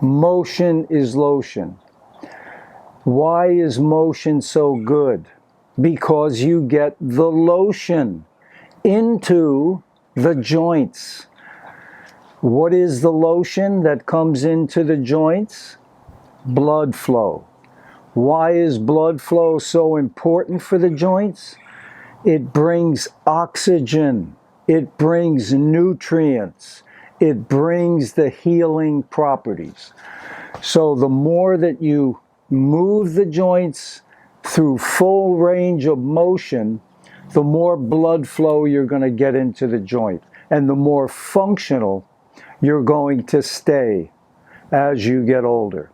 Motion is lotion. Why is motion so good? Because you get the lotion into the joints. What is the lotion that comes into the joints? Blood flow. Why is blood flow so important for the joints? It brings oxygen. It brings nutrients. It brings the healing properties. So the more that you move the joints through full range of motion, the more blood flow you're going to get into the joint, and the more functional you're going to stay as you get older.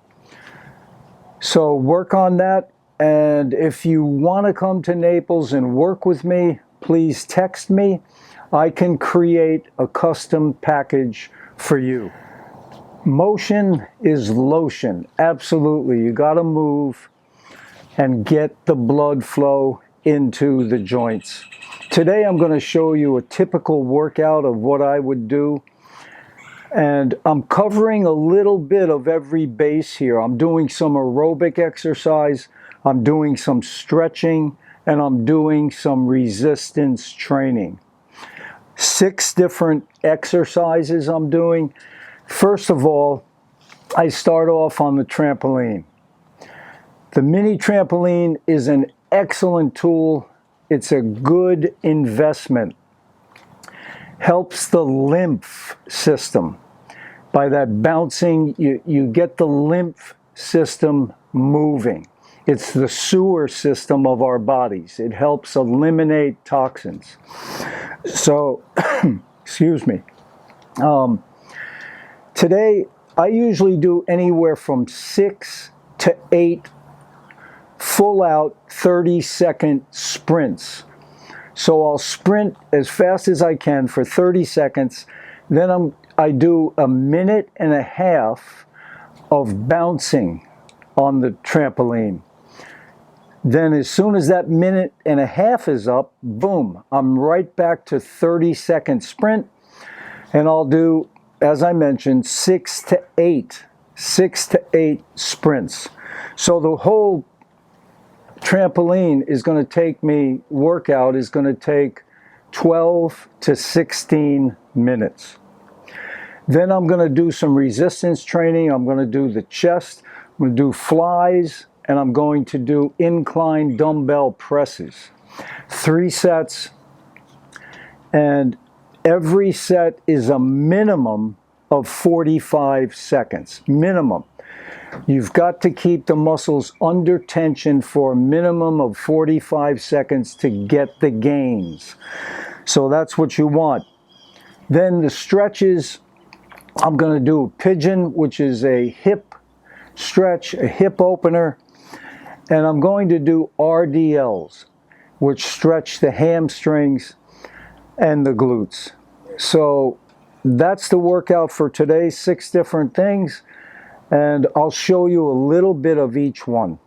So work on that, and if you want to come to Naples and work with me, please text me. I can create a custom package for you. Motion is lotion. Absolutely. You got to move and get the blood flow into the joints. Today I'm going to show you a typical workout of what I would do. And I'm covering a little bit of every base here. I'm doing some aerobic exercise, I'm doing some stretching, and I'm doing some resistance training. 6 different exercises I'm doing. First of all, I start off on the trampoline. The mini trampoline is an excellent tool. It's a good investment. Helps the lymph system. By that bouncing, you get the lymph system moving. It's the sewer system of our bodies. It helps eliminate toxins. So, excuse me. Today, I usually do anywhere from 6 to 8 full-out 30-second sprints. So I'll sprint as fast as I can for 30 seconds. Then I do a minute and a half of bouncing on the trampoline. Then as soon as that minute and a half is up, boom, I'm right back to 30-second sprint. And I'll do, as I mentioned, 6 to 8 sprints. So the whole trampoline is going to take me, workout is going to take 12 to 16 minutes. Then I'm going to do some resistance training. I'm going to do the chest, I'm going to do flies, and I'm going to do incline dumbbell presses. 3 sets, and every set is a minimum of 45 seconds. Minimum. You've got to keep the muscles under tension for a minimum of 45 seconds to get the gains. So that's what you want. Then the stretches, I'm going to do a pigeon, which is a hip stretch, a hip opener. And I'm going to do RDLs, which stretch the hamstrings and the glutes. So that's the workout for today, 6 different things. And I'll show you a little bit of each one.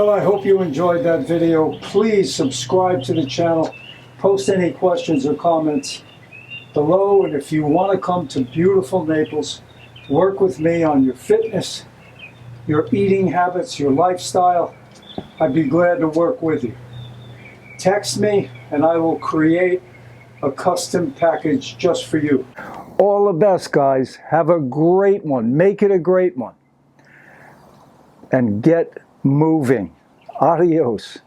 Well, I hope you enjoyed that video. Please subscribe to the channel. Post any questions or comments below. And if you want to come to beautiful Naples, work with me on your fitness, your eating habits, your lifestyle, I'd be glad to work with you. Text me and I will create a custom package just for you. All the best, guys. Have a great one. Make it a great one. And get moving. Adios.